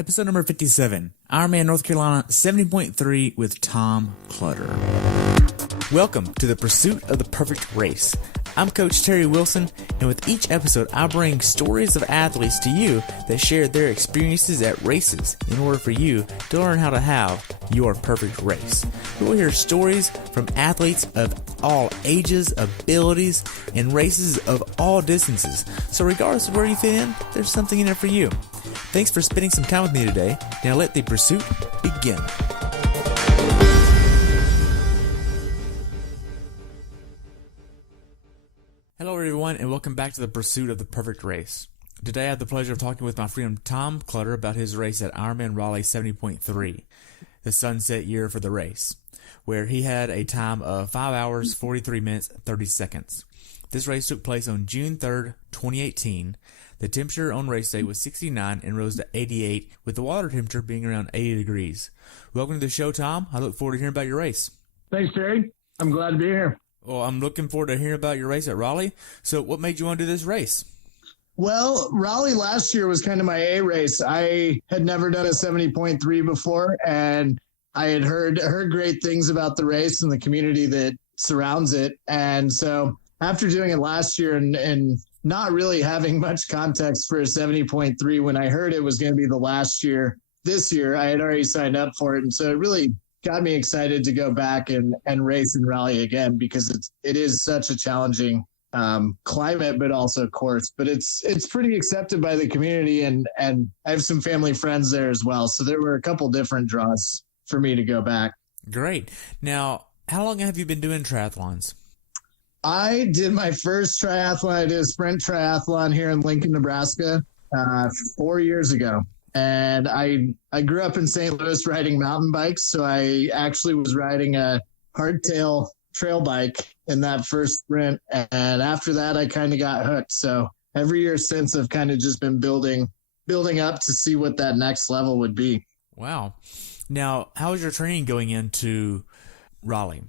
Episode number 57, IRONMAN North Carolina 70.3 with Tom Clutter. Welcome to the pursuit of the perfect race. I'm Coach Terry Wilson, and with each episode, I bring stories of athletes to you that share their experiences at races in order for you to learn how to have your perfect race. We will hear stories from athletes of all ages, abilities, and races of all distances. So regardless of where you fit in, there's something in it for you. Thanks for spending some time with me today. Now let the pursuit begin. Hello everyone, and welcome back to the pursuit of the perfect race. Today I have the pleasure of talking with my friend Tom Clutter about his race at IRONMAN Raleigh 70.3, the sunset year for the race, where he had a time of 5 hours, 43 minutes, 30 seconds. This race took place on June 3rd, 2018. The temperature on race day was 69 and rose to 88, with the water temperature being around 80 degrees. Welcome to the show, Tom. I look forward to hearing about your race. Thanks, Terry. I'm glad to be here. Well, I'm looking forward to hearing about your race at Raleigh. So what made you want to do this race? Well, Raleigh last year was kind of my A race. I had never done a 70.3 before, and I had heard great things about the race and the community that surrounds it. And so after doing it last year and not really having much context for a 70.3, when I heard it was going to be the last year, this year, I had already signed up for it. And so it really got me excited to go back and race in Raleigh again, because it is such a challenging climate, but also course. But it's pretty accepted by the community, and I have some family friends there as well. So there were a couple different draws for me to go back. Great. Now, how long have you been doing triathlons? I did my first triathlon. I did a sprint triathlon here in Lincoln, Nebraska, 4 years ago. And I grew up in St. Louis riding mountain bikes. So I actually was riding a hardtail trail bike in that first sprint. And after that, I kind of got hooked. So every year since, I've kind of just been building up to see what that next level would be. Wow. Now, how was your training going into Raleigh?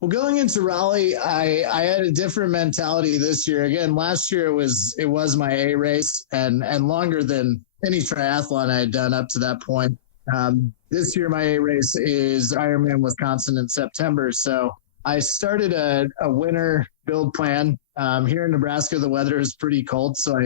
Well, going into Raleigh, I had a different mentality this year. Again, last year it was my A race and longer than any triathlon I had done up to that point. This year, my A race is Ironman Wisconsin in September. So I started a winter build plan. Here in Nebraska, the weather is pretty cold. So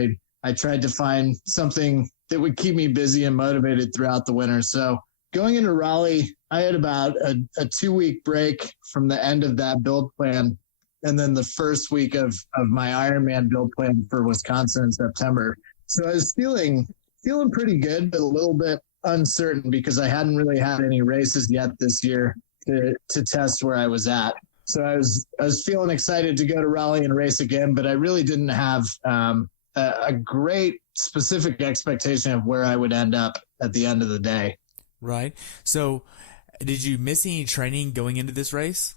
I tried to find something that would keep me busy and motivated throughout the winter. So going into Raleigh, I had about a 2-week break from the end of that build plan, and then the first week of my Ironman build plan for Wisconsin in September. So I was feeling pretty good, but a little bit uncertain because I hadn't really had any races yet this year to test where I was at. So I was feeling excited to go to Raleigh and race again, but I really didn't have a great specific expectation of where I would end up at the end of the day. Right. So did you miss any training going into this race?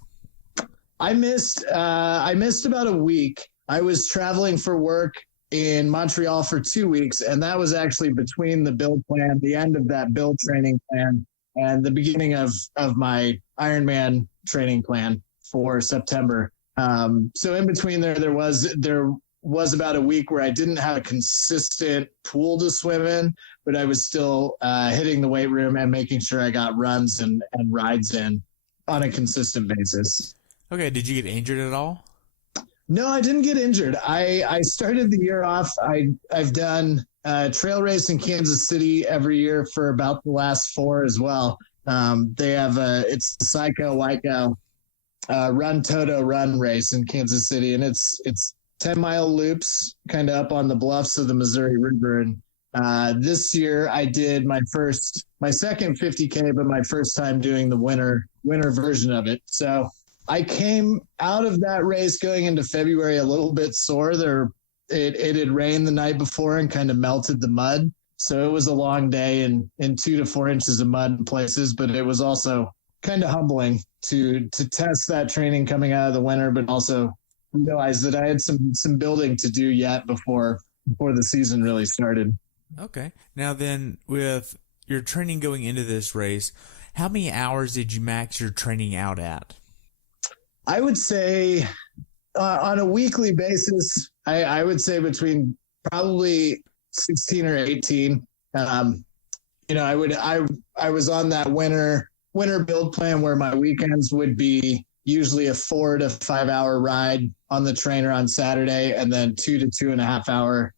I missed about a week. I was traveling for work in Montreal for 2 weeks, and that was actually between the build plan, the end of that build training plan, and the beginning of my Ironman training plan for September. So in between there was about a week where I didn't have a consistent pool to swim in, but I was still hitting the weight room and making sure I got runs and rides in on a consistent basis. Okay. Did you get injured at all? No, I didn't get injured. I started the year off. I've done trail race in Kansas City every year for about the last 4 as well. They have it's the Psycho Wyco Run Toto Run race in Kansas City, and it's 10-mile loops kind of up on the bluffs of the Missouri River. And this year I did my second 50K, but my first time doing the winter version of it. So I came out of that race going into February a little bit sore. It had rained the night before and kind of melted the mud. So it was a long day and 2 to 4 inches of mud in places, but it was also kind of humbling to test that training coming out of the winter, but also realize that I had some building to do yet before the season really started. Okay. Now then, with your training going into this race, how many hours did you max your training out at? I would say on a weekly basis, I would say between probably 16 or 18. I was on that winter build plan where my weekends would be usually a 4 to 5 hour ride on the trainer on Saturday, and then 2 to 2.5 hour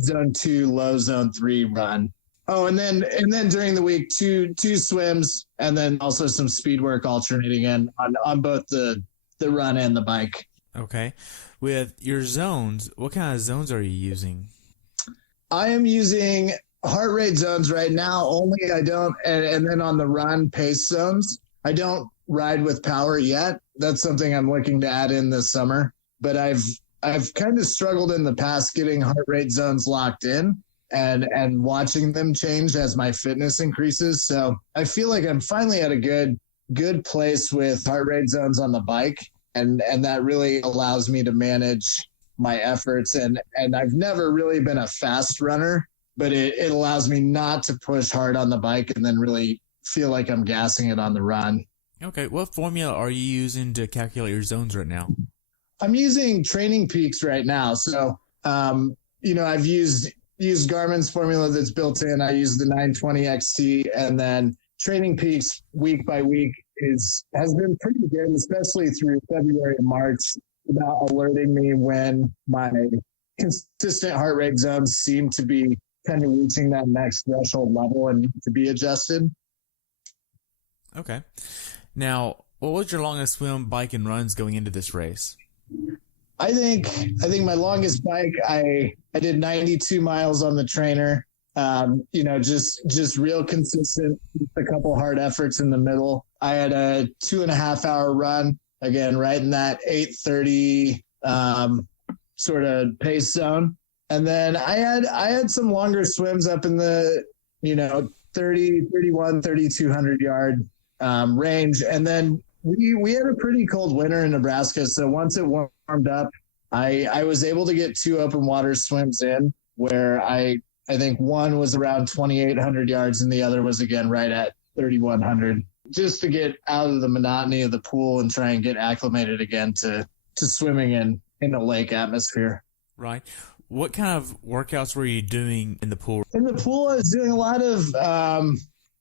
zone 2, low zone 3 run. Oh, and then during the week, two swims, and then also some speed work alternating in on both the run and the bike. Okay. With your zones, what kind of zones are you using? I am using heart rate zones right now only. I don't, and then on the run, pace zones. I don't ride with power yet. That's something I'm looking to add in this summer. But I've kind of struggled in the past getting heart rate zones locked in and watching them change as my fitness increases. So I feel like I'm finally at a good place with heart rate zones on the bike. And that really allows me to manage my efforts. And I've never really been a fast runner, but it allows me not to push hard on the bike and then really feel like I'm gassing it on the run. Okay. What formula are you using to calculate your zones right now? I'm using Training Peaks right now. So, I've used Garmin's formula that's built in. I use the 920 XT, and then Training Peaks week by week has been pretty good, especially through February and March, about alerting me when my consistent heart rate zones seem to be kind of reaching that next threshold level and need to be adjusted. Okay. Now, what was your longest swim, bike, and runs going into this race? I think my longest bike, I did 92 miles on the trainer. Just real consistent, a couple hard efforts in the middle. I had a 2.5 hour run, again, right in that 8:30 sort of pace zone. And then I had some longer swims up in the 30, 31, 3,200 yard range. And then we had a pretty cold winter in Nebraska. So once it warmed up, I was able to get 2 open water swims in, where I think one was around 2,800 yards and the other was again right at 3,100, just to get out of the monotony of the pool and try and get acclimated again to swimming in a lake atmosphere. Right. What kind of workouts were you doing in the pool? In the pool, I was doing a lot of,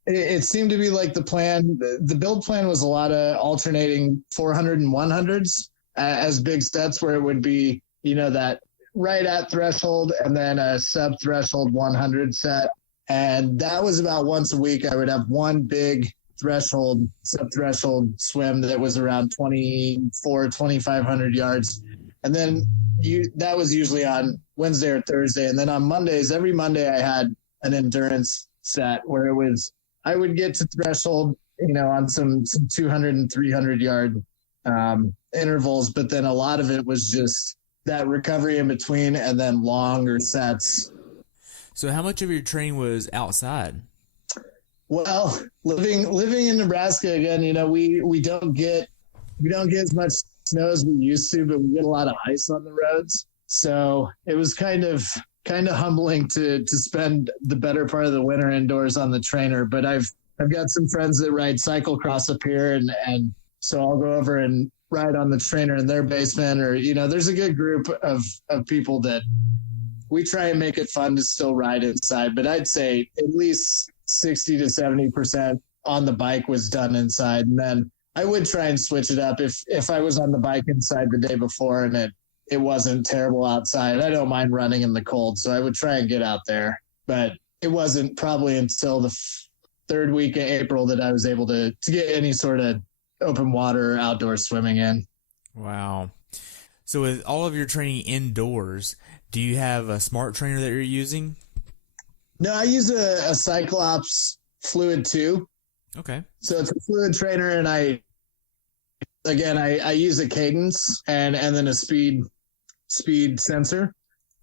it seemed to be like the plan. The build plan was a lot of alternating 400 and 100s as big sets, where it would be, that right at threshold and then a sub threshold 100 set. And that was about once a week. I would have one big threshold, sub threshold swim that was around 2,500 yards. And then that was usually on Wednesday or Thursday. And then on Mondays, every Monday I had an endurance set where I would get to threshold, on some 200 and 300 yard intervals. But then a lot of it was just that recovery in between and then longer sets. So how much of your training was outside? Well, living in Nebraska again, we don't get as much snow as we used to, but we get a lot of ice on the roads. So it was kind of humbling to spend the better part of the winter indoors on the trainer. But I've got some friends that ride cyclocross up here, and so I'll go over and ride on the trainer in their basement, or there's a good group of people that we try and make it fun to still ride inside. But I'd say at least 60 to 70% on the bike was done inside, and then I would try and switch it up if I was on the bike inside the day before and it wasn't terrible outside. I don't mind running in the cold, so I would try and get out there. But it wasn't probably until the third week of April that I was able to get any sort of open water or outdoor swimming in. Wow. So with all of your training indoors, do you have a smart trainer that you're using? No, I use a Cyclops Fluid 2. Okay. So it's a fluid trainer, and I use a cadence and then a speed sensor.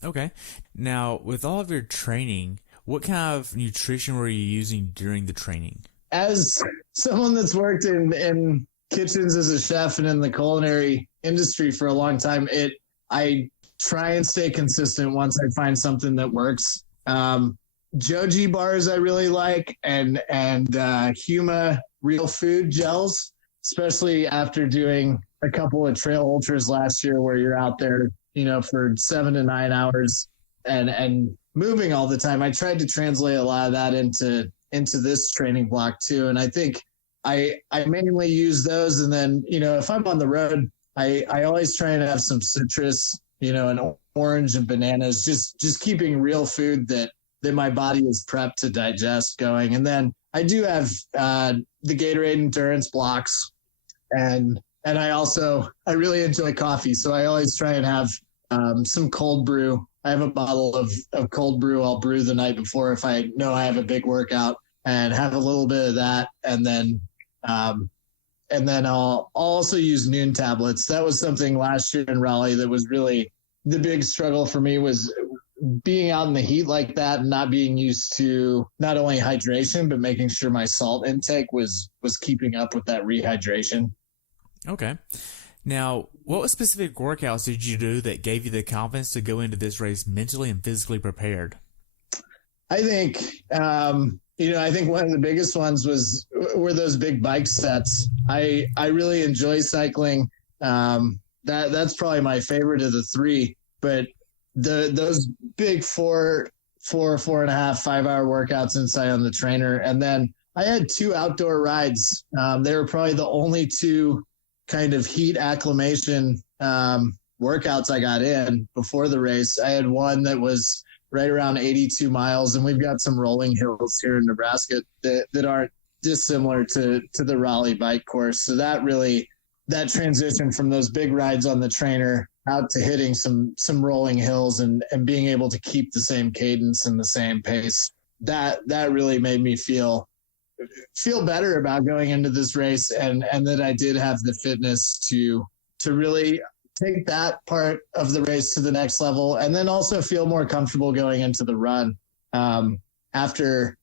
Okay. Now, with all of your training, what kind of nutrition were you using during the training? As someone that's worked in kitchens as a chef and in the culinary industry for a long time, I try and stay consistent once I find something that works. Joji bars I really like, and Huma real food gels, especially after doing a couple of trail ultras last year where you're out there, for 7 to 9 hours and moving all the time, I tried to translate a lot of that into this training block too. And I think I mainly use those. And then, if I'm on the road, I always try and have some citrus, and orange and bananas, just keeping real food that my body is prepped to digest going. And then I do have the Gatorade endurance blocks, and I really enjoy coffee. So I always try and have some cold brew. I have a bottle of cold brew I'll brew the night before if I know I have a big workout, and have a little bit of that. And then I'll also use noon tablets. That was something last year in Raleigh that was really the big struggle for me, was being out in the heat like that and not being used to not only hydration, but making sure my salt intake was keeping up with that rehydration. Okay. Now, what specific workouts did you do that gave you the confidence to go into this race mentally and physically prepared? I think, I think one of the biggest ones were those big bike sets. I really enjoy cycling. That's probably my favorite of the three, but those big 4.5, 5 hour workouts inside on the trainer. And then I had 2 outdoor rides. They were probably the only 2 kind of heat acclimation workouts I got in before the race. I had one that was right around 82 miles, and we've got some rolling hills here in Nebraska that aren't dissimilar to the Raleigh bike course. So that transition from those big rides on the trainer out to hitting some rolling hills and being able to keep the same cadence and the same pace, that really made me feel better about going into this race, and that I did have the fitness to really take that part of the race to the next level, and then also feel more comfortable going into the run. After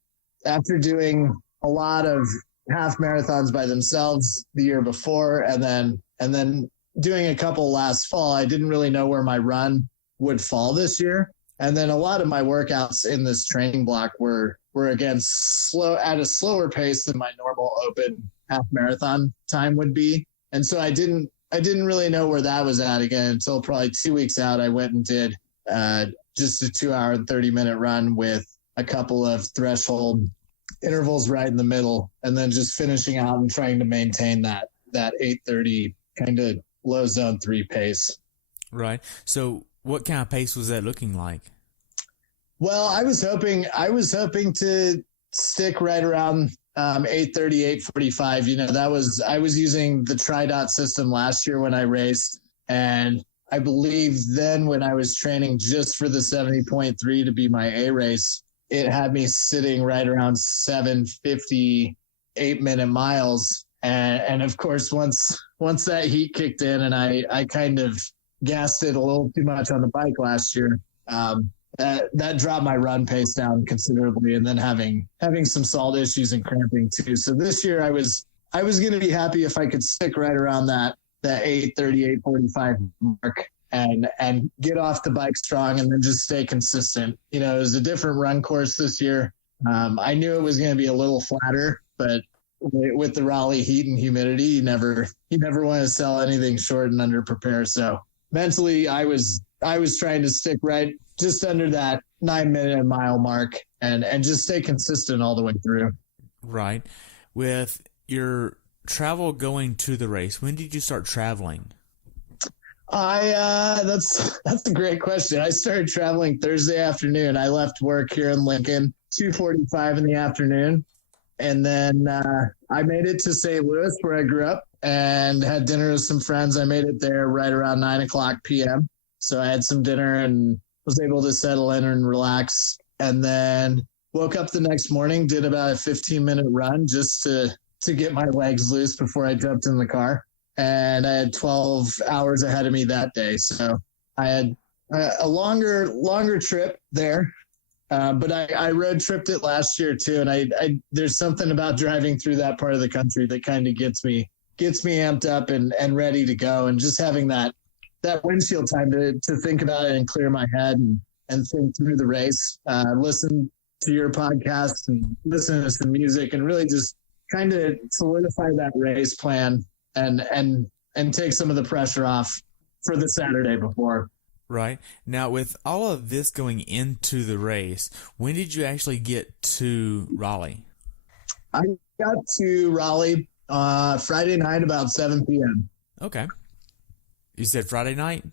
doing a lot of half marathons by themselves the year before, and then doing a couple last fall, I didn't really know where my run would fall this year. And then a lot of my workouts in this training block were again at a slower pace than my normal open half marathon time would be. And so I didn't really know where that was at again until probably 2 weeks out. I went and did just a 2 hour and 30-minute run with a couple of threshold intervals right in the middle, and then just finishing out and trying to maintain that 8:30 kind of low zone 3 pace. Right. So what kind of pace was that looking like? Well, I was hoping to stick right around 8:30, 8:45. I was using the TriDot system last year when I raced, and I believe then when I was training just for the 70.3 to be my A race, it had me sitting right around 7:50, 8-minute miles. And of course, once that heat kicked in and I kind of gassed it a little too much on the bike last year, that dropped my run pace down considerably, and then having some salt issues and cramping too. So this year I was going to be happy if I could stick right around that 8:30, 8:45 mark and get off the bike strong, and then just stay consistent. It was a different run course this year. I knew it was going to be a little flatter, but with the Raleigh heat and humidity, you never want to sell anything short and under prepare. So mentally, I was trying to stick right just under that 9-minute mile mark and just stay consistent all the way through. Right. With your travel going to the race, when did you start traveling? That's a great question. I started traveling Thursday afternoon. I left work here in Lincoln, 2:45 in the afternoon. And then I made it to St. Louis, where I grew up, and had dinner with some friends. I made it there right around 9:00 p.m. So I had some dinner and was able to settle in and relax. And then woke up the next morning, did about a 15-minute run just to get my legs loose before I jumped in the car. And I had 12 hours ahead of me that day. So I had a longer trip there. But I road tripped it last year too. And I there's something about driving through that part of the country that kind of gets me amped up and ready to go. And just having that windshield time to think about it and clear my head and think through the race, listen to your podcast and listen to some music, and really just kind of solidify that race plan and take some of the pressure off for the Saturday before. Right. Now, with all of this going into the race, when did you actually get to Raleigh? I got to Raleigh Friday night about 7 p.m. Okay. You said Friday night?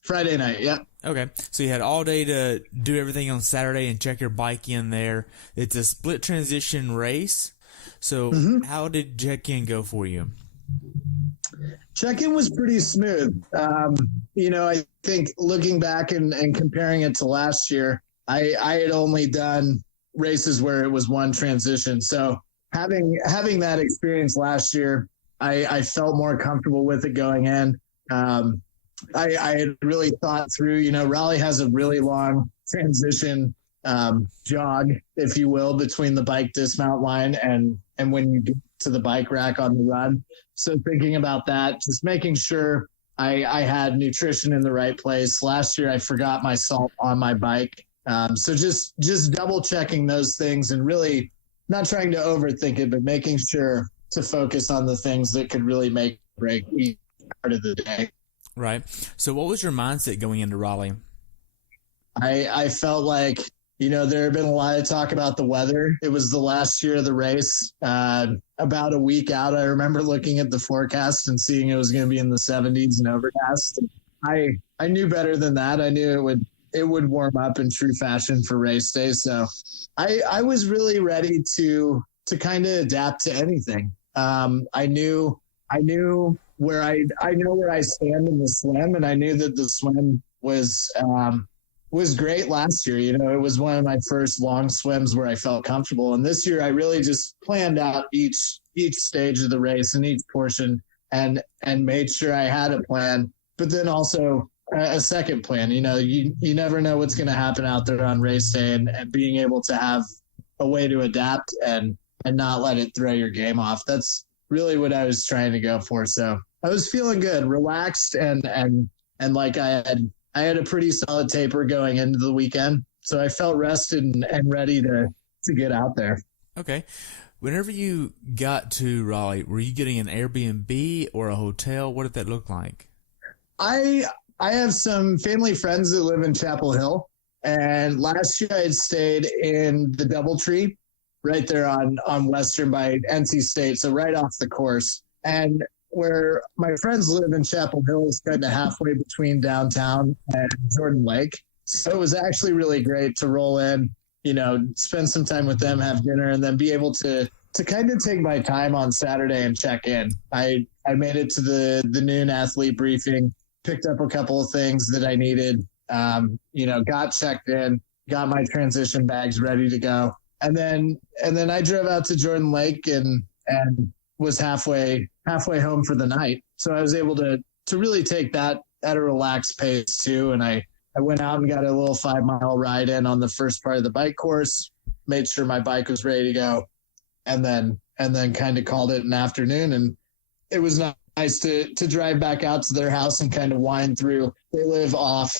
Friday night, yeah. Okay. So you had all day to do everything on Saturday and check your bike in there. It's a split transition race. So how did check-in go for you? Check-in was pretty smooth. I think looking back and comparing it to last year, I had only done races where it was one transition. So having that experience last year, I felt more comfortable with it going in. I had really thought through, Raleigh has a really long transition jog, if you will, between the bike dismount line and when you get to the bike rack on the run. So thinking about that, just making sure I had nutrition in the right place. Last year, I forgot my salt on my bike. So just double checking those things and really not trying to overthink it, but making sure to focus on the things that could really make or break each part of the day. Right. So what was your mindset going into Raleigh? I felt like, there had been a lot of talk about the weather. It was the last year of the race. About a week out, I remember looking at the forecast and seeing it was going to be in the 70s and overcast. I knew better than that. I knew it would warm up in true fashion for race day. So I was really ready to kind of adapt to anything. I knew where I know where I stand in the swim, and I knew that the swim was great last year. It was one of my first long swims where I felt comfortable. And this year I really just planned out each stage of the race and each portion and made sure I had a plan, but then also a second plan. You never know what's going to happen out there on race day, and being able to have a way to adapt and not let it throw your game off. That's really what I was trying to go for. So I was feeling good, relaxed, and like I had a pretty solid taper going into the weekend. So I felt rested and ready to get out there. Okay. Whenever you got to Raleigh, were you getting an Airbnb or a hotel? What did that look like? I have some family friends that live in Chapel Hill, and last year I had stayed in the Doubletree right there on Western by NC State, so right off the course. And where my friends live in Chapel Hill is kind of halfway between downtown and Jordan Lake. So it was actually really great to roll in, spend some time with them, have dinner, and then be able to kind of take my time on Saturday and check in. I made it to the noon athlete briefing, picked up a couple of things that I needed, got checked in, got my transition bags ready to go. And then I drove out to Jordan Lake and was halfway home for the night. So I was able to really take that at a relaxed pace too. And I went out and got a little 5-mile ride in on the first part of the bike course, made sure my bike was ready to go, and then kind of called it an afternoon. And it was nice to drive back out to their house and kind of wind through. They live off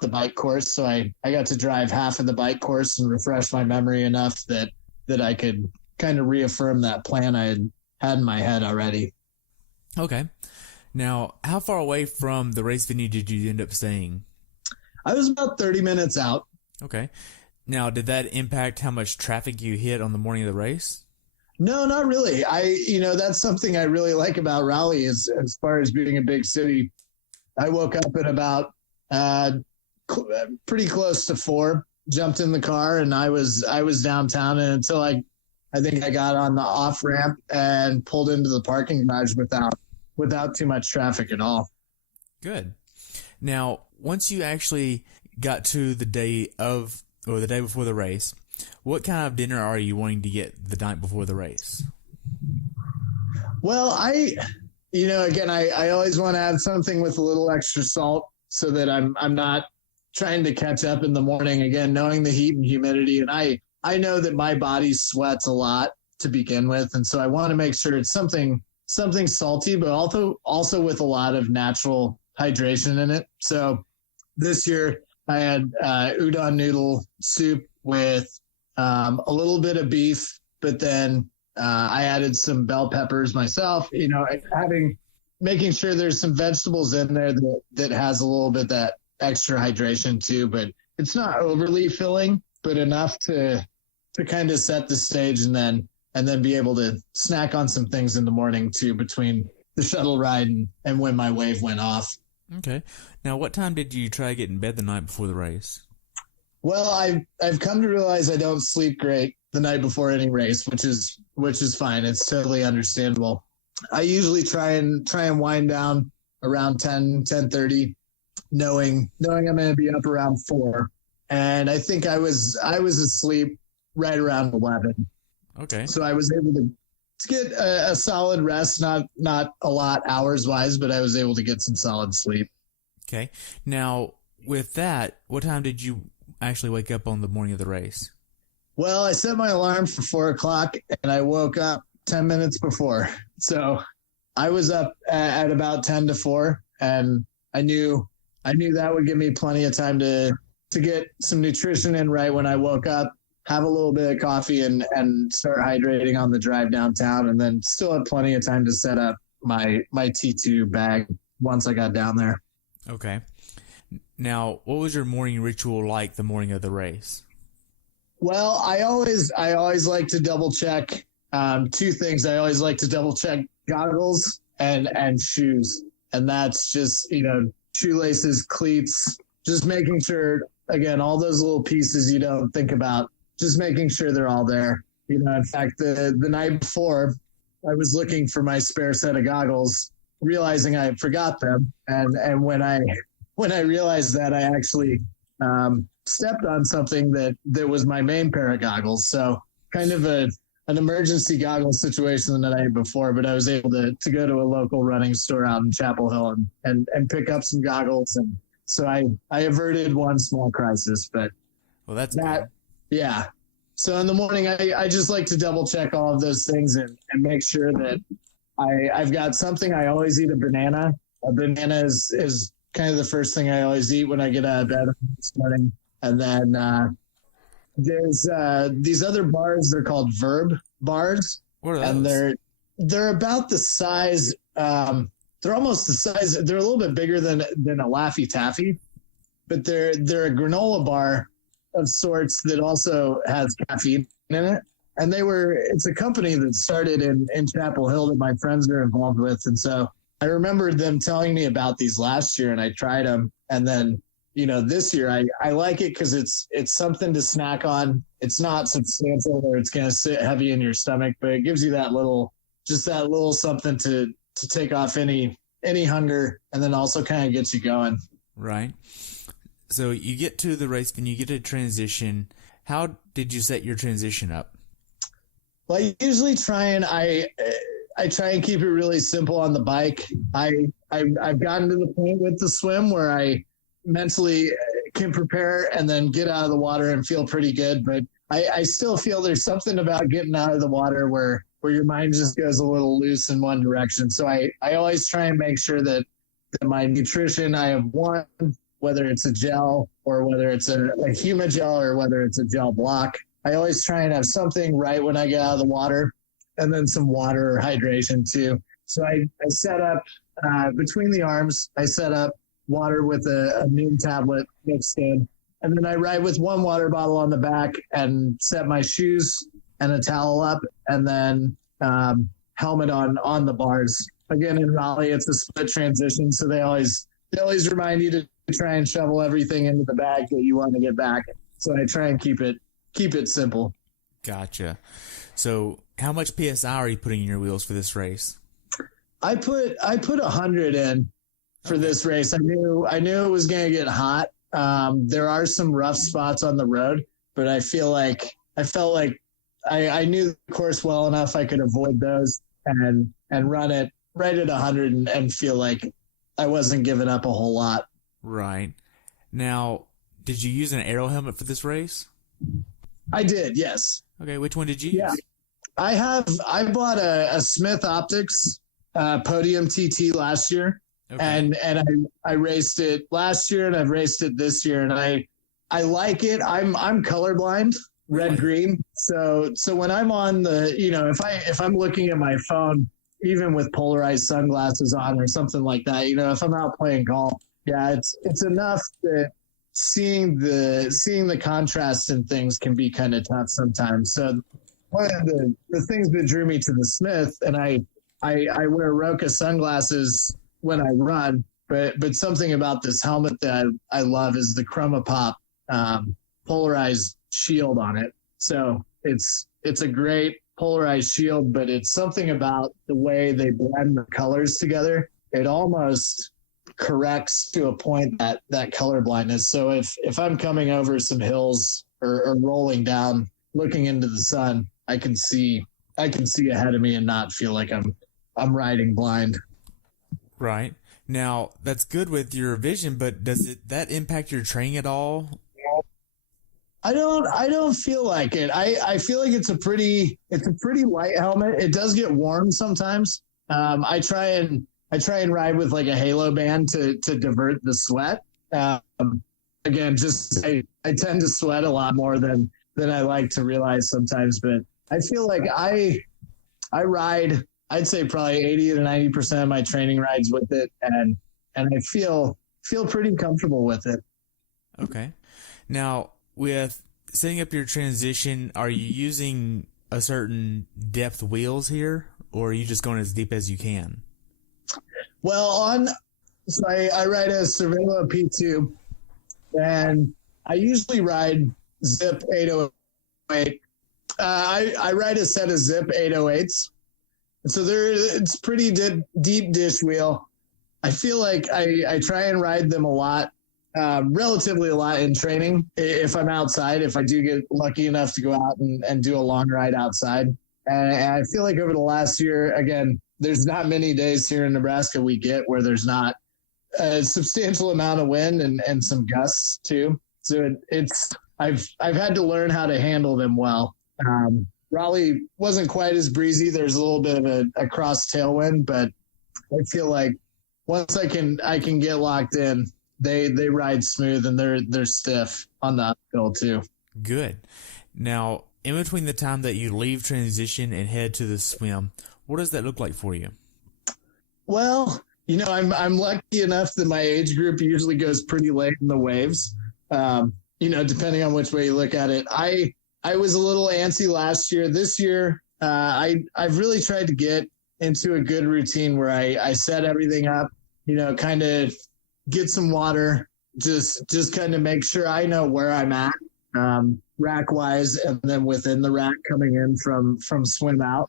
the bike course. So I got to drive half of the bike course and refresh my memory enough that I could kind of reaffirm that plan I had in my head already. Okay. Now, how far away from the race venue did you end up staying? I was about 30 minutes out. Okay. Now, did that impact how much traffic you hit on the morning of the race? No, not really. That's something I really like about Raleigh is as far as being a big city. I woke up at about pretty close to 4, jumped in the car, and I was downtown, and until I think I got on the off ramp and pulled into the parking garage without too much traffic at all. Good. Now, once you actually got to the day before the race, what kind of dinner are you wanting to get the night before the race? Well, I always want to add something with a little extra salt so that I'm not trying to catch up in the morning, again, knowing the heat and humidity. And I know that my body sweats a lot to begin with. And so I want to make sure it's something salty, but also with a lot of natural hydration in it. So this year I had udon noodle soup with a little bit of beef, but then I added some bell peppers myself, making sure there's some vegetables in there that has a little bit extra hydration too, but it's not overly filling, but enough to kind of set the stage and then be able to snack on some things in the morning too, between the shuttle ride and when my wave went off. Okay. Now, what time did you try to get in bed the night before the race? Well, I've come to realize I don't sleep great the night before any race, which is fine. It's totally understandable. I usually try and wind down around 10:30, knowing I'm going to be up around 4. And I think I was asleep right around 11. Okay. So I was able to get a solid rest, not a lot hours wise, but I was able to get some solid sleep. Okay. Now, with that, what time did you actually wake up on the morning of the race? Well, I set my alarm for 4:00 and I woke up 10 minutes before. So I was up at about 10 to 4, and I knew that would give me plenty of time to get some nutrition in right when I woke up, have a little bit of coffee and start hydrating on the drive downtown, and then still had plenty of time to set up my T2 bag once I got down there. Okay. Now, what was your morning ritual like the morning of the race? Well, I always like to double check 2 things. I always like to double check goggles and shoes. And that's just, shoelaces, cleats, just making sure, again, all those little pieces you don't think about, just making sure they're all there. In fact, the night before, I was looking for my spare set of goggles, realizing I forgot them. And when I realized that, I actually stepped on something that was my main pair of goggles. So kind of an emergency goggle situation the night before, but I was able to go to a local running store out in Chapel Hill and pick up some goggles. And so I averted one small crisis, but well, that's that, good. Yeah. So in the morning, I just like to double check all of those things and make sure that I've got something. I always eat a banana. A banana is kind of the first thing I always eat when I get out of bed this morning. And then there's these other bars. They're called Verb bars. What are those? And they're about the size. They're almost the size. They're a little bit bigger than a Laffy Taffy, but they're a granola bar of sorts that also has caffeine in it. And it's a company that started in Chapel Hill that my friends are involved with. And so I remember them telling me about these last year, and I tried them. And then, this year I like it because it's something to snack on. It's not substantial or it's going to sit heavy in your stomach, but it gives you that little something to take off any hunger, and then also kind of gets you going. Right. So you get to the race, then you get a transition. How did you set your transition up? Well, I usually try and I try and keep it really simple on the bike. I've gotten to the point with the swim where I mentally can prepare and then get out of the water and feel pretty good. But I still feel there's something about getting out of the water where your mind just goes a little loose in one direction. So I always try and make sure that my nutrition, I have one, whether it's a gel or whether it's a Humagel or whether it's a gel block. I always try and have something right when I get out of the water, and then some water or hydration too. So I set up between the arms, I set up water with a Noon tablet mixed in. And then I ride with one water bottle on the back and set my shoes and a towel up, and then helmet on the bars. Again, in Raleigh, it's a split transition, so they always remind you to try and shovel everything into the bag that you want to get back. So I try and keep it simple. Gotcha. So how much PSI are you putting in your wheels for this race? I put 100 in for this race. I knew it was going to get hot. There are some rough spots on the road, but I felt like I knew the course well enough. I could avoid those and run it right at 100 and feel like I wasn't giving up a whole lot. Right. Now, did you use an aero helmet for this race? I did, yes. Okay, which one did you Yeah. use? I bought a Smith Optics Podium TT last year. Okay. And I raced it last year and I've raced it this year, and I like it. I'm colorblind, red-green. So when I'm on the, if I'm looking at my phone, even with polarized sunglasses on or something like that, if I'm out playing golf Yeah, it's enough that seeing the contrast in things can be kind of tough sometimes. So one of the things that drew me to the Smith, and I wear Roka sunglasses when I run, but something about this helmet that I love is the Chroma Pop polarized shield on it. So it's a great polarized shield, but it's something about the way they blend the colors together. It almost corrects to a point that color blindness. So if I'm coming over some hills or rolling down, looking into the sun, I can see ahead of me and not feel like I'm riding blind. Right. Now, that's good with your vision, but does that impact your training at all? I don't feel like it. I feel like it's a pretty light helmet. It does get warm sometimes. I try and ride with like a halo band to divert the sweat. Again, just I tend to sweat a lot more than I like to realize sometimes, but I feel like I ride, I'd say probably 80 to 90% of my training rides with it, and I feel pretty comfortable with it. Okay. Now, with setting up your transition, are you using a certain depth wheels here, or are you just going as deep as you can? Well, so I ride a Cervelo P2, and I usually ride Zip 808. I ride a set of Zip 808s. So it's pretty deep dish wheel. I feel like I try and ride them a lot, relatively a lot in training. If I'm outside, if I do get lucky enough to go out and do a long ride outside. And I feel like over the last year, again, there's not many days here in Nebraska we get where there's not a substantial amount of wind and some gusts too. So I've had to learn how to handle them well. Raleigh wasn't quite as breezy. There's a little bit of a cross tailwind, but I feel like once I can get locked in, they ride smooth and they're stiff on the uphill too. Good. Now, in between the time that you leave transition and head to the swim, what does that look like for you? Well, I'm lucky enough that my age group usually goes pretty late in the waves. Depending on which way you look at it. I was a little antsy last year. This year, I've really tried to get into a good routine where I set everything up, kind of get some water, just kind of make sure I know where I'm at, rack wise, and then within the rack coming in from swim out.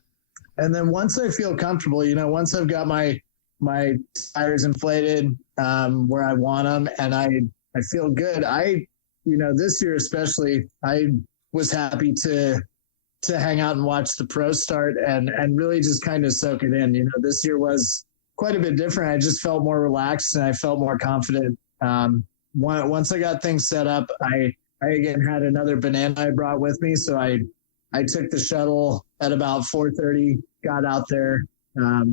And then once I feel comfortable, once I've got my tires inflated, where I want them and I feel good. This year especially, I was happy to hang out and watch the pros start and really just kind of soak it in. This year was quite a bit different. I just felt more relaxed and I felt more confident. Once I got things set up, I again had another banana I brought with me. So I took the shuttle at about 4:30, got out there,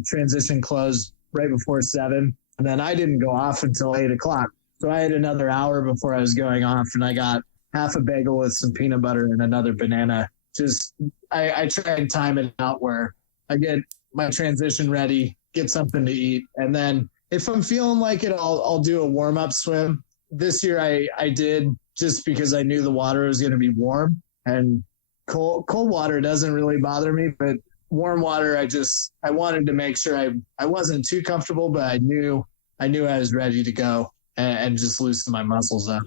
transition closed right before 7. And then I didn't go off until 8 o'clock. So I had another hour before I was going off, and I got half a bagel with some peanut butter and another banana. I try and time it out where I get my transition ready, get something to eat. And then if I'm feeling like it, I'll do a warm up swim. This year I did just because I knew the water was going to be warm, and cold water doesn't really bother me, but warm water, I wanted to make sure I wasn't too comfortable, but I knew I was ready to go and just loosen my muscles up.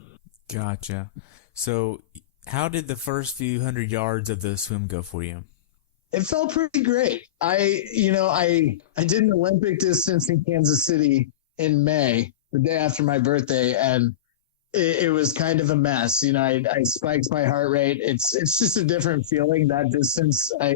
Gotcha. So how did the first few hundred yards of the swim go for you? It felt pretty great. I did an Olympic distance in Kansas City in May, the day after my birthday, and it was kind of a mess. I spiked my heart rate. It's just a different feeling. That distance, I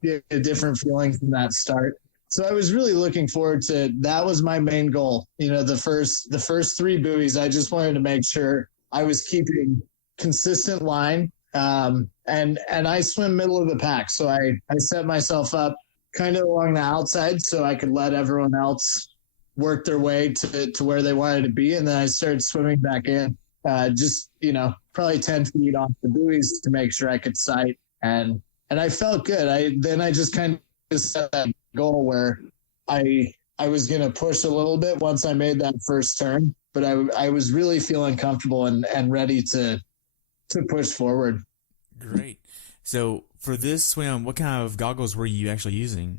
get a different feeling from that start. So I was really looking forward to, that was my main goal. The first 3 buoys, I just wanted to make sure I was keeping consistent line. And I swim middle of the pack. So I set myself up kind of along the outside so I could let everyone else work their way to where they wanted to be. And then I started swimming back in, probably 10 feet off the buoys to make sure I could sight. And I felt good. I just kind of set that goal where I was going to push a little bit once I made that first turn. but I was really feeling comfortable and ready to push forward. Great. So for this swim, what kind of goggles were you actually using?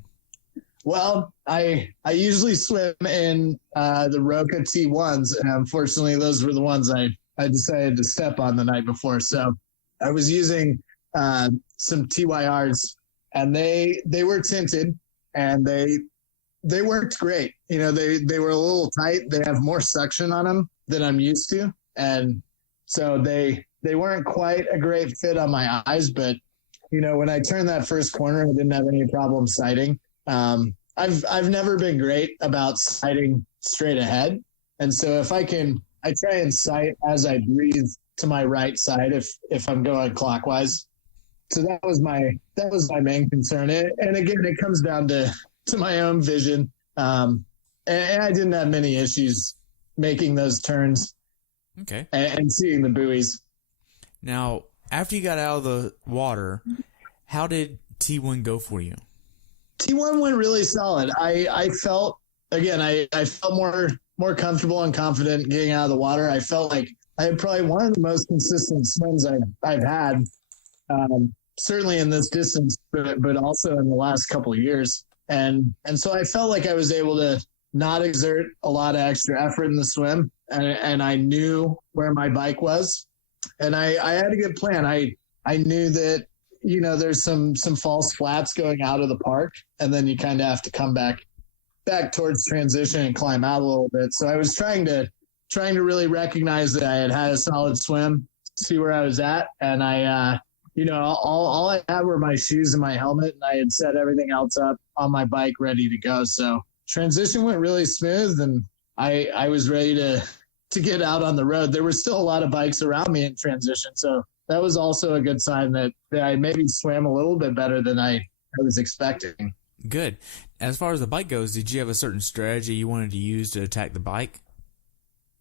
Well, I usually swim in the Roka T1s, and unfortunately, those were the ones I decided to step on the night before. So I was using some TYRs, and they were tinted, and they worked great. You know, they were a little tight. They have more suction on them than I'm used to, and so they weren't quite a great fit on my eyes. But you know, when I turned that first corner, I didn't have any problem sighting. I've never been great about sighting straight ahead, and so if I try and sight as I breathe to my right side if I'm going clockwise. So that was my main concern. And again, it comes down to my own vision. And I didn't have many issues making those turns. Okay. And seeing the buoys. Now, after you got out of the water, how did T1 go for you? T1 went really solid. I felt, again, I felt more comfortable and confident getting out of the water. I felt like I had probably one of the most consistent swims I've had, certainly in this distance, but also in the last couple of years. And so I felt like I was able to not exert a lot of extra effort in the swim, and I knew where my bike was, and I had a good plan. I knew that, you know, there's some false flats going out of the park, and then you kind of have to come back towards transition and climb out a little bit. So I was trying to really recognize that I had a solid swim, see where I was at, and I you know, all I had were my shoes and my helmet, and I had set everything else up on my bike ready to go. So transition went really smooth, and I was ready to get out on the road. There were still a lot of bikes around me in transition, so that was also a good sign that I maybe swam a little bit better than I was expecting. Good. As far as the bike goes, did you have a certain strategy you wanted to use to attack the bike?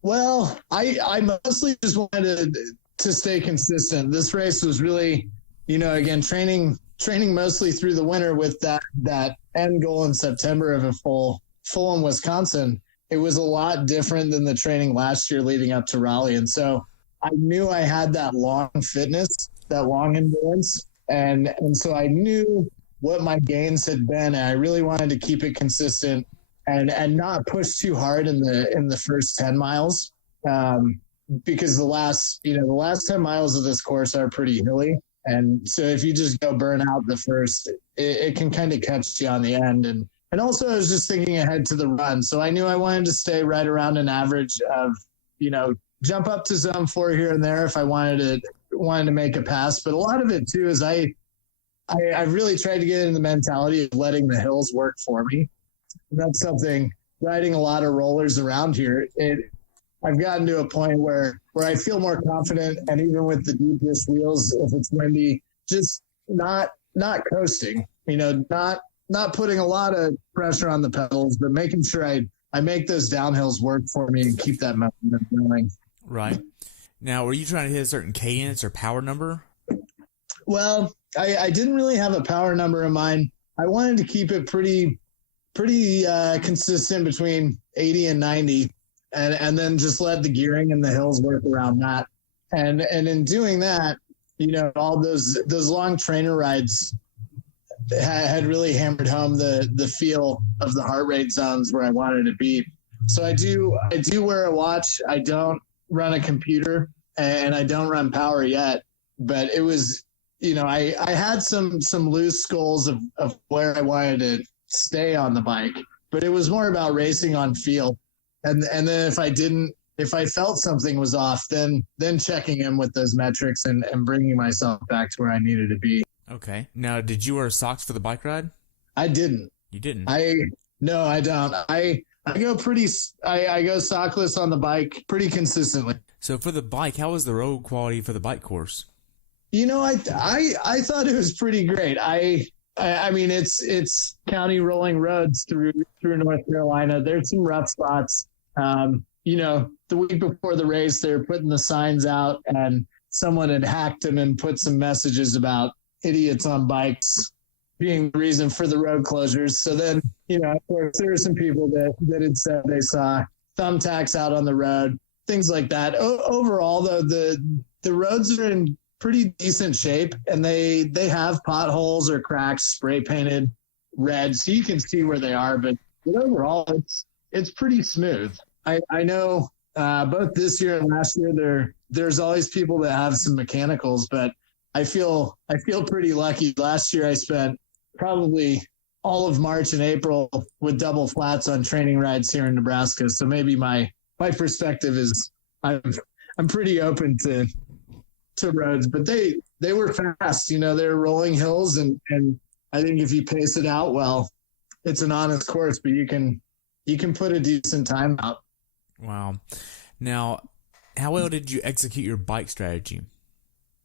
Well, I mostly just wanted to stay consistent. This race was really, you know, again, training mostly through the winter with that end goal in September of a full in Wisconsin. It was a lot different than the training last year leading up to Raleigh. And so I knew I had that long fitness, that long endurance. And so I knew what my gains had been. And I really wanted to keep it consistent and not push too hard in the first 10 miles. Because the last 10 miles of this course are pretty hilly. And so if you just go burn out the first, it can kind of catch you on the end. And also I was just thinking ahead to the run. So I knew I wanted to stay right around an average of, you know, jump up to zone 4 here and there if I wanted to make a pass. But a lot of it too is I really tried to get into the mentality of letting the hills work for me. And that's something, riding a lot of rollers around here, I've gotten to a point where I feel more confident, and even with the deep disc wheels, if it's windy, just not coasting, you know, not putting a lot of pressure on the pedals, but making sure I make those downhills work for me and keep that momentum going. Right. Now, were you trying to hit a certain cadence or power number? Well, I didn't really have a power number in mind. I wanted to keep it pretty consistent between 80 and 90. And then just let the gearing and the hills work around that. And in doing that, you know, all those long trainer rides had really hammered home the feel of the heart rate zones where I wanted to be. So I do wear a watch. I don't run a computer, and I don't run power yet. But it was, you know, I had some loose goals of where I wanted to stay on the bike, but it was more about racing on feel. And then if I felt something was off, then checking in with those metrics and bringing myself back to where I needed to be. Okay. Now, did you wear socks for the bike ride? I didn't. You didn't? No, I don't. I go I go sockless on the bike pretty consistently. So for the bike, how was the road quality for the bike course? You know, I thought it was pretty great. I mean, it's county rolling roads through North Carolina. There's some rough spots. You know, the week before the race, they were putting the signs out, and someone had hacked them and put some messages about idiots on bikes being the reason for the road closures. So then, you know, of course, there were some people that had said they saw thumbtacks out on the road. things like that. Overall, though, the roads are in pretty decent shape, and they have potholes or cracks spray painted red, so you can see where they are. But overall, it's pretty smooth. I know both this year and last year there's always people that have some mechanicals, but I feel pretty lucky. Last year I spent probably all of March and April with double flats on training rides here in Nebraska. So maybe my perspective is I'm pretty open to roads, but they were fast. They're rolling hills, and I think if you pace it out well, it's an honest course, but you can put a decent time out. Wow. Now, how well did you execute your bike strategy?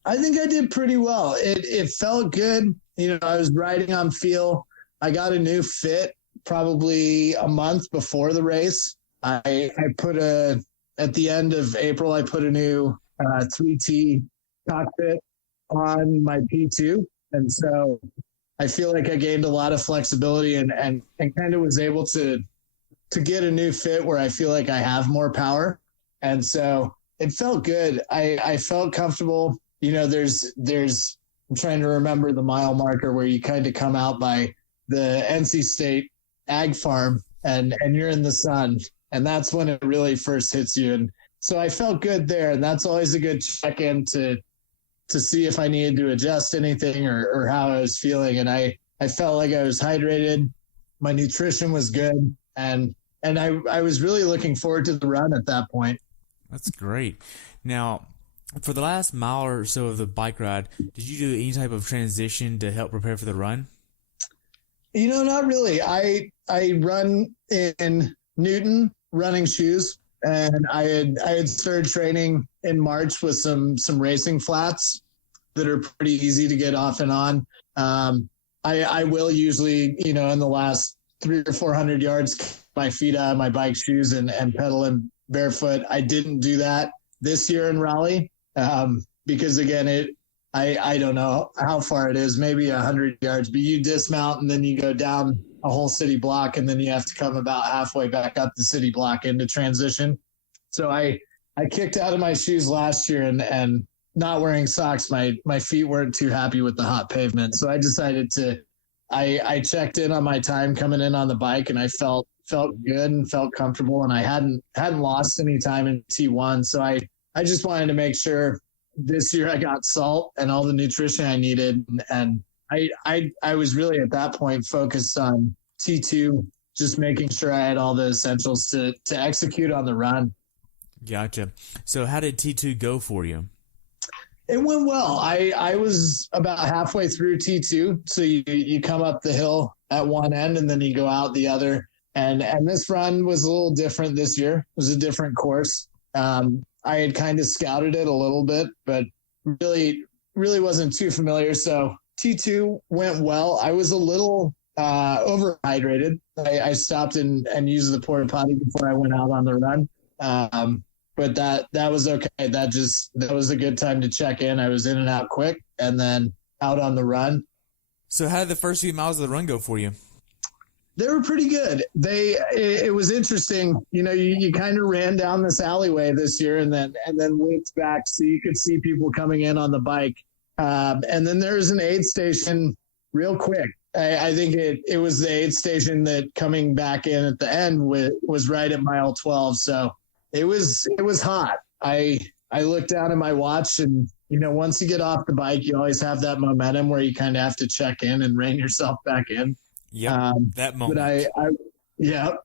I think I did pretty well. It felt good. I was riding on feel. I got a new fit probably a month before the race. I put at the end of April, I put a new 3T cockpit on my P2. And so I feel like I gained a lot of flexibility and kind of was able to get a new fit where I feel like I have more power. And so it felt good. I felt comfortable. There's I'm trying to remember the mile marker where you kind of come out by the NC State Ag Farm and you're in the sun, and that's when it really first hits you. And so I felt good there, and that's always a good check-in to see if I needed to adjust anything or how I was feeling. And I felt like I was hydrated. My nutrition was good, and I was really looking forward to the run at that point. That's great. Now, for the last mile or so of the bike ride, did you do any type of transition to help prepare for the run? Not really. I run in Newton running shoes, and I had started training in March with some racing flats that are pretty easy to get off and on. I will usually, in the last 300 or 400 yards, my feet out of my bike shoes and pedal in barefoot. I didn't do that this year in Raleigh because, again, I don't know how far it is, maybe 100 yards, but you dismount and then you go down a whole city block, and then you have to come about halfway back up the city block into transition. So I kicked out of my shoes last year, and not wearing socks, my feet weren't too happy with the hot pavement. So I decided I checked in on my time coming in on the bike, and I felt good and felt comfortable, and I hadn't lost any time in T1. So I just wanted to make sure this year I got salt and all the nutrition I needed. And I was really at that point focused on T2, just making sure I had all the essentials to execute on the run. Gotcha. So how did T2 go for you? It went well. I was about halfway through T2. So you come up the hill at one end and then you go out the other. And this run was a little different this year. It was a different course. I had kind of scouted it a little bit, but really wasn't too familiar. So T2 went well. I was a little overhydrated. I stopped and used the porta potty before I went out on the run. But that was okay. That was a good time to check in. I was in and out quick and then out on the run. So how did the first few miles of the run go for you? They were pretty good. It was interesting. You kind of ran down this alleyway this year and then looped back so you could see people coming in on the bike. And then there's an aid station real quick. I think it was the aid station that coming back in at the end was right at mile 12. So it was hot. I looked down at my watch, and once you get off the bike, you always have that momentum where you kind of have to check in and rein yourself back in. Yeah, that moment. But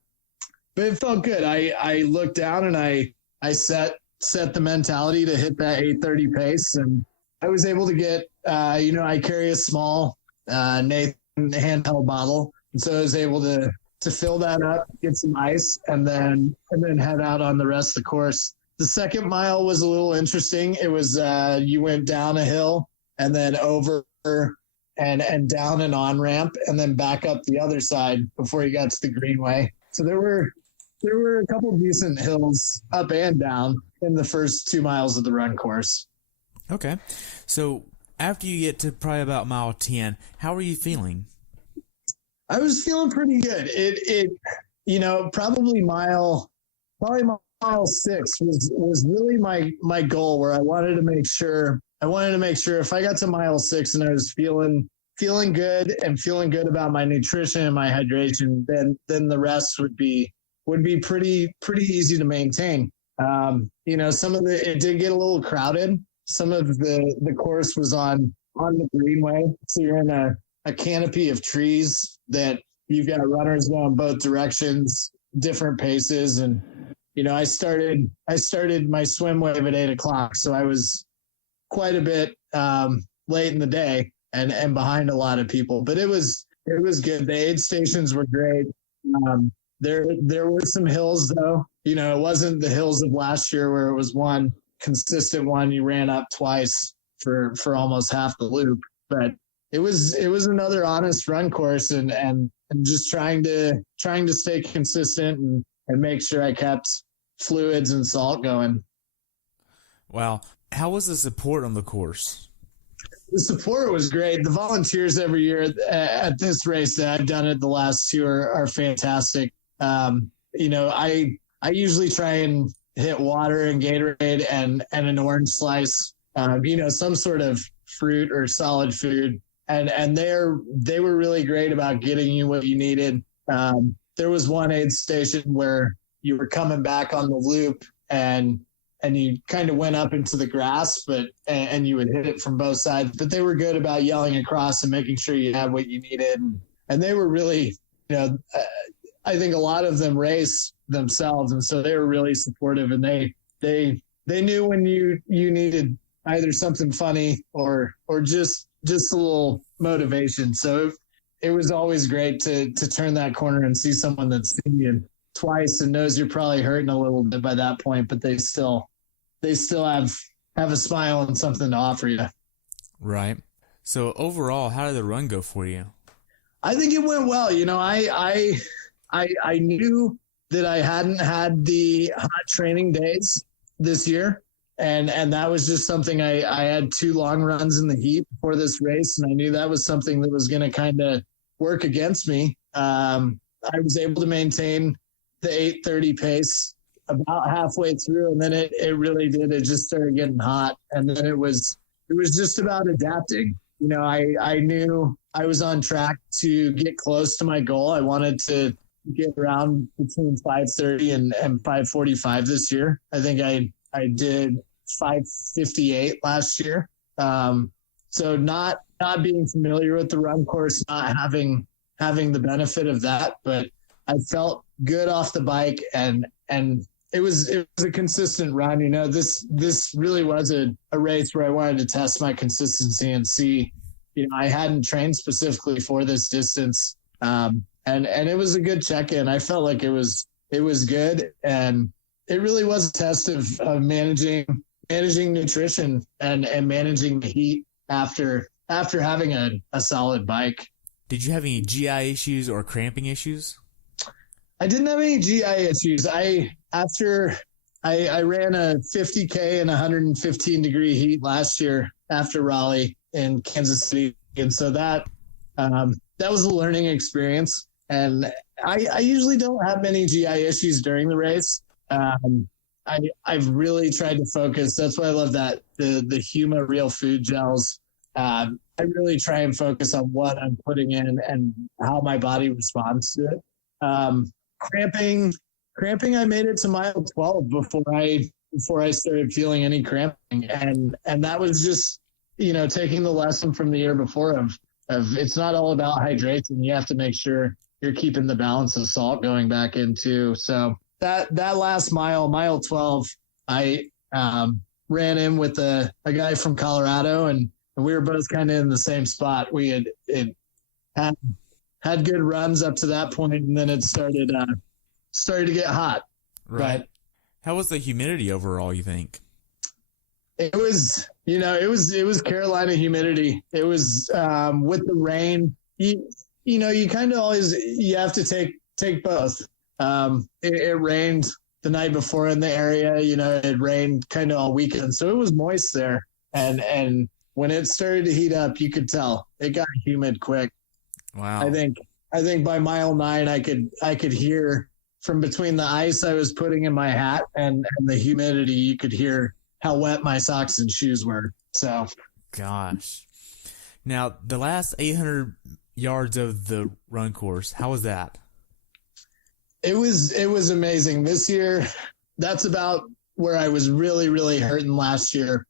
but it felt good. I looked down and I set the mentality to hit that 8:30 pace, and I was able to get. I carry a small Nathan handheld bottle, and so I was able to fill that up, get some ice, and then head out on the rest of the course. The second mile was a little interesting. It was you went down a hill and then over and down an on-ramp and then back up the other side before you got to the greenway. So there were a couple of decent hills up and down in the first 2 miles of the run course. Okay. So after you get to probably about mile 10, how are you feeling? I was feeling pretty good. Probably mile mile 6 was really my goal, where I wanted to make sure if I got to mile 6 and I was feeling good and feeling good about my nutrition and my hydration, then the rest would be pretty easy to maintain. It did get a little crowded. Some of the course was on the greenway, so you're in a canopy of trees that you've got runners going both directions, different paces, and I started my swim wave at 8:00, so I was quite a bit late in the day and behind a lot of people, but it was good. The aid stations were great. There were some hills though. It wasn't the hills of last year where it was one consistent one you ran up twice for almost half the loop, but it was another honest run course and just trying to stay consistent and make sure I kept fluids and salt going. Wow. How was the support on the course? The support was great. The volunteers every year at this race that I've done it the last two are fantastic. I usually try and hit water and Gatorade and an orange slice, some sort of fruit or solid food. And they were really great about getting you what you needed. There was one aid station where you were coming back on the loop and you kind of went up into the grass, and you would hit it from both sides. But they were good about yelling across and making sure you had what you needed. And they were really, I think a lot of them race themselves, and so they were really supportive. And they knew when you needed either something funny or just a little motivation. So it was always great to turn that corner and see someone that's seen you twice and knows you're probably hurting a little bit by that point, but they still have a smile and something to offer you. Right. So overall, how did the run go for you? I think it went well. I knew that I hadn't had the hot training days this year. And that was just something I had 2 long runs in the heat before this race. And I knew that was something that was going to kind of work against me. I was able to maintain the 8:30 pace about halfway through. And then it really did. It just started getting hot. And then it was just about adapting. I knew I was on track to get close to my goal. I wanted to get around between 5:30 and 5:45 this year. I think I did 5:58 last year. So not being familiar with the run course, not having the benefit of that, but I felt good off the bike and it was a consistent run. This really was a race where I wanted to test my consistency and see, I hadn't trained specifically for this distance. And it was a good check-in. I felt like it was good, and it really was a test of managing nutrition and managing the heat after having a solid bike. Did you have any GI issues or cramping issues? I didn't have any GI issues. After I ran a 50K in 115-degree heat last year after Raleigh in Kansas City, and so that was a learning experience. And I usually don't have many GI issues during the race. I've really tried to focus. That's why I love that the Huma Real Food Gels. I really try and focus on what I'm putting in and how my body responds to it. Cramping, I made it to mile 12 before I started feeling any cramping, and that was just taking the lesson from the year before of it's not all about hydration. You have to make sure you're keeping the balance of salt going back into. So that last mile 12, I ran in with a guy from Colorado, and we were both kind of in the same spot. We had good runs up to that point, and then it started to get hot. Right. But how was the humidity overall, you think? It was Carolina humidity. It was with the rain. You kind of always you have to take both. It rained the night before in the area. It rained kind of all weekend, so it was moist there. And when it started to heat up, you could tell it got humid quick. Wow. I think by mile 9, I could hear from between the ice I was putting in my hat and the humidity, you could hear how wet my socks and shoes were. So, gosh. Now, the last 800 yards of the run course, how was that? It was amazing. This year, that's about where I was really, really hurting last year,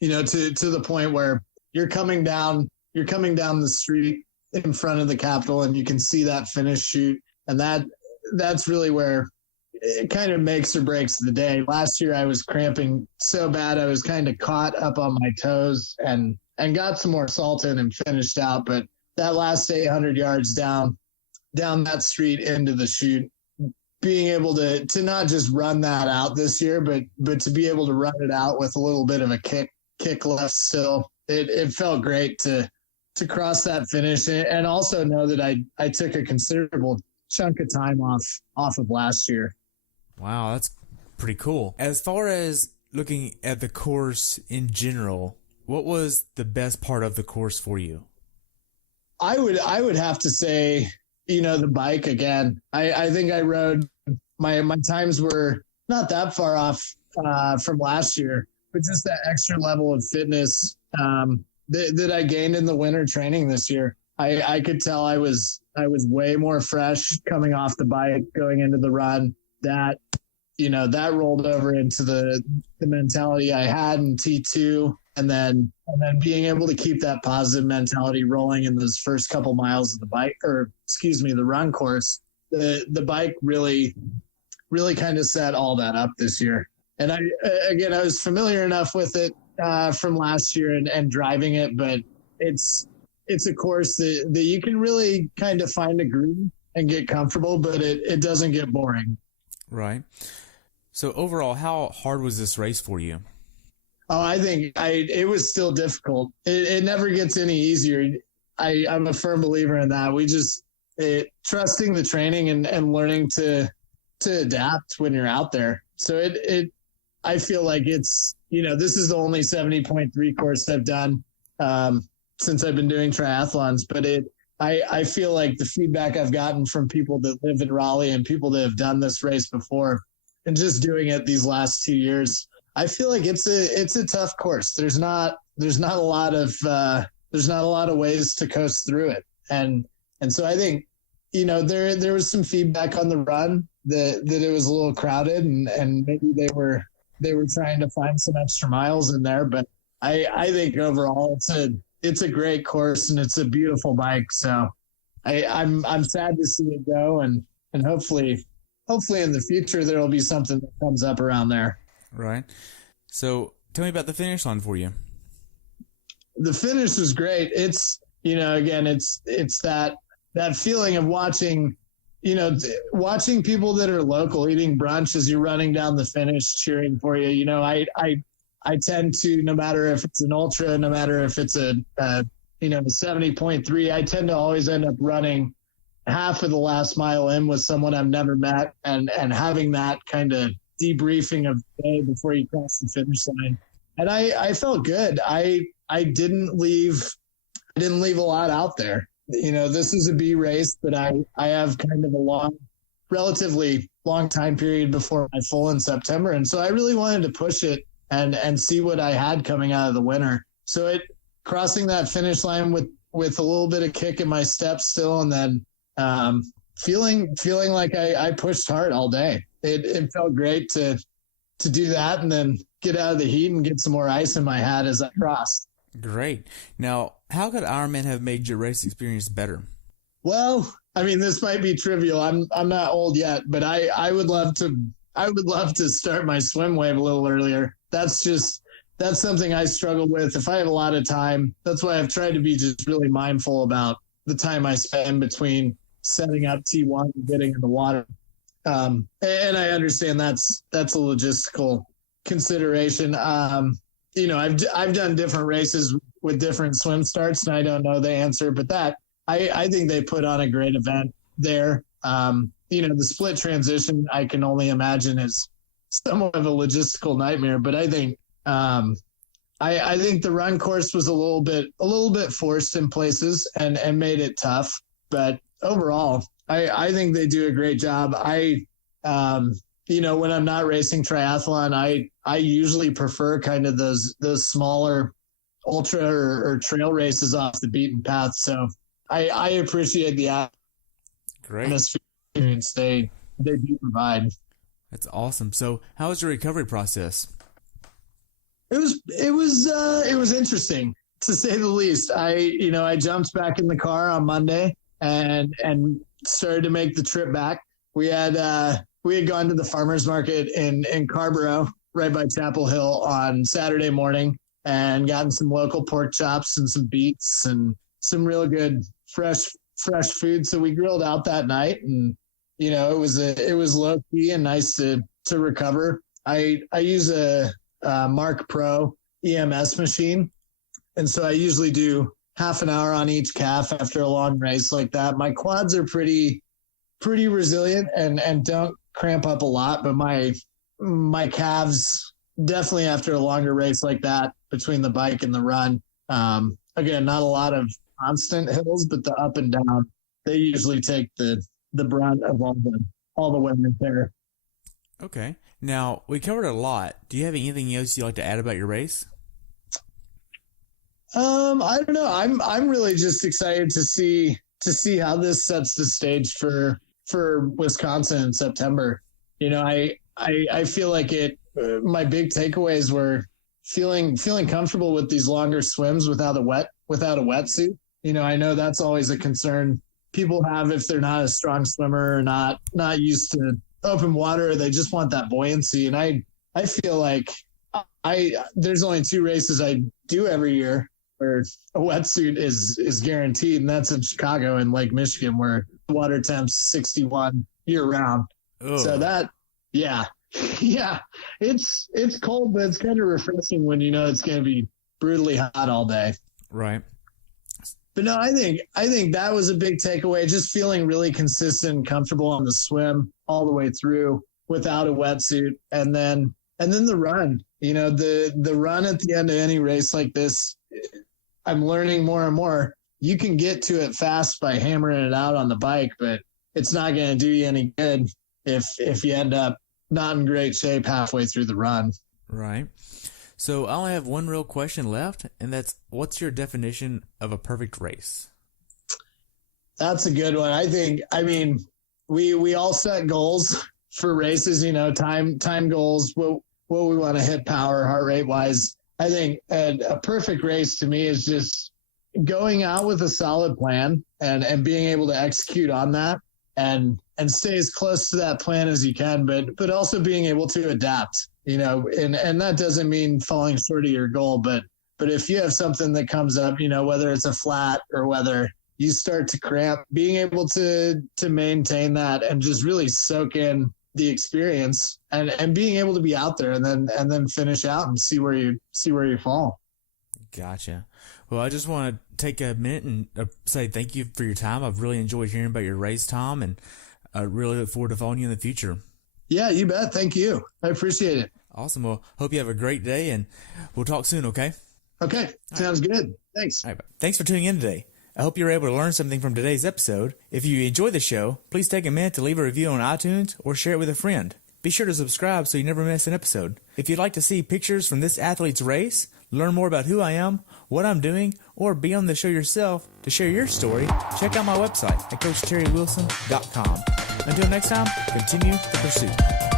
to the point where you're coming down the street in front of the Capitol and you can see that finish chute. And that's really where it kind of makes or breaks the day. Last year I was cramping so bad. I was kind of caught up on my toes and got some more salt in and finished out. But that last 800 yards down that street into the chute, being able to not just run that out this year, but to be able to run it out with a little bit of a kick left still, it felt great to cross that finish and also know that I took a considerable chunk of time off of last year. Wow, that's pretty cool. As far as looking at the course in general, what was the best part of the course for you? I would have to say, the bike again. I think I rode my times were not that far off from last year, but just that extra level of fitness that I gained in the winter training this year. I could tell I was way more fresh coming off the bike, going into the run. That rolled over into the mentality I had in T2, and then being able to keep that positive mentality rolling in those first couple miles of the run course. The bike really kind of set all that up this year. And I was familiar enough with it from last year and driving it, but it's a course that you can really kind of find a groove and get comfortable, but it doesn't get boring. Right. So overall, how hard was this race for you? Oh, I think it was still difficult. It never gets any easier. I'm a firm believer in that. We just trusting the training and learning to adapt when you're out there. So I feel like it's, this is the only 70.3 course I've done since I've been doing triathlons, but I feel like the feedback I've gotten from people that live in Raleigh and people that have done this race before and just doing it these last 2 years, I feel like it's a tough course. There's not a lot of ways to coast through it. And so I think, there was some feedback on the run that it was a little crowded and maybe they were trying to find some extra miles in there. But I think overall it's a great course and it's a beautiful bike. So I'm sad to see it go and hopefully in the future there will be something that comes up around there. Right. So tell me about the finish line for you. The finish was great. It's, again, it's that feeling of watching people that are local eating brunch as you're running down the finish, cheering for you. I tend to, no matter if it's an ultra, no matter if it's a 70.3, I tend to always end up running half of the last mile in with someone I've never met and having that kind of debriefing of the day before you cross the finish line. And I felt good. I didn't leave a lot out there. This is a B race, but I have kind of a relatively long time period before my full in September. And so I really wanted to push it and see what I had coming out of the winter. So crossing that finish line with a little bit of kick in my step still, and then feeling like I pushed hard all day. It felt great to do that and then get out of the heat and get some more ice in my hat as I crossed. Great. Now, how could Ironman have made your race experience better? Well, I mean, this might be trivial. I'm not old yet, but I would love to start my swim wave a little earlier. That's something I struggle with. If I have a lot of time, that's why I've tried to be just really mindful about the time I spend between setting up T1 and getting in the water. And I understand that's a logistical consideration. I've done different races with different swim starts, and I don't know the answer, but I think they put on a great event there. The split transition, I can only imagine is somewhat of a logistical nightmare, but I think I think the run course was a little bit forced in places and made it tough. But overall, I think they do a great job. I When I'm not racing triathlon, I usually prefer kind of those smaller ultra or trail races off the beaten path. So I appreciate the atmosphere experience they do provide. That's awesome. So how was your recovery process? It was interesting, to say the least. I jumped back in the car on Monday and started to make the trip back. We had gone to the farmers market in Carborough, right by Chapel Hill, on Saturday morning, and gotten some local pork chops and some beets and some real good fresh food. So we grilled out that night, and it was low key and nice to recover. I use a Mark Pro EMS machine, and so I usually do half an hour on each calf after a long race like that. My quads are pretty resilient and don't cramp up a lot, but my calves definitely after a longer race like that, between the bike and the run. Again, not a lot of constant hills, but the up and down, they usually take the brunt of all the wear and tear. Okay. Now, we covered a lot. Do you have anything else you'd like to add about your race? I don't know. I'm really just excited to see how this sets the stage for Wisconsin in September. I feel like my big takeaways were feeling comfortable with these longer swims without a wetsuit. I know that's always a concern people have if they're not a strong swimmer or not used to open water. They just want that buoyancy. And I feel like there's only 2 races I do every year where a wetsuit is guaranteed, and that's in Chicago and Lake Michigan, where the water temp's 61 year round. Ugh. So that, yeah, it's cold, but it's kind of refreshing when it's going to be brutally hot all day. Right. But no, I think that was a big takeaway. Just feeling really consistent and comfortable on the swim all the way through without a wetsuit, and then the run. The run at the end of any race like this, I'm learning more and more. You can get to it fast by hammering it out on the bike, but it's not going to do you any good if you end up not in great shape halfway through the run. Right. So I only have one real question left, and that's, what's your definition of a perfect race? That's a good one. I mean, we all set goals for races, time goals, what we want to hit power, heart rate wise. I think a perfect race to me is just going out with a solid plan and being able to execute on that and stay as close to that plan as you can, but also being able to adapt, and that doesn't mean falling short of your goal, but if you have something that comes up, whether it's a flat or whether you start to cramp, being able to maintain that and just really soak in the experience and being able to be out there and then finish out and see where you fall. Gotcha. Well, I just want to take a minute and say thank you for your time. I've really enjoyed hearing about your race, Tom, and I really look forward to following you in the future. Yeah, you bet. Thank you. I appreciate it. Awesome. Well, hope you have a great day, and we'll talk soon, okay? Okay. Sounds good. Thanks. All right. Thanks for tuning in today. I hope you were able to learn something from today's episode. If you enjoyed the show, please take a minute to leave a review on iTunes or share it with a friend. Be sure to subscribe so you never miss an episode. If you'd like to see pictures from this athlete's race, learn more about who I am, what I'm doing, or be on the show yourself to share your story, check out my website at CoachTerryWilson.com. Until next time, continue the pursuit.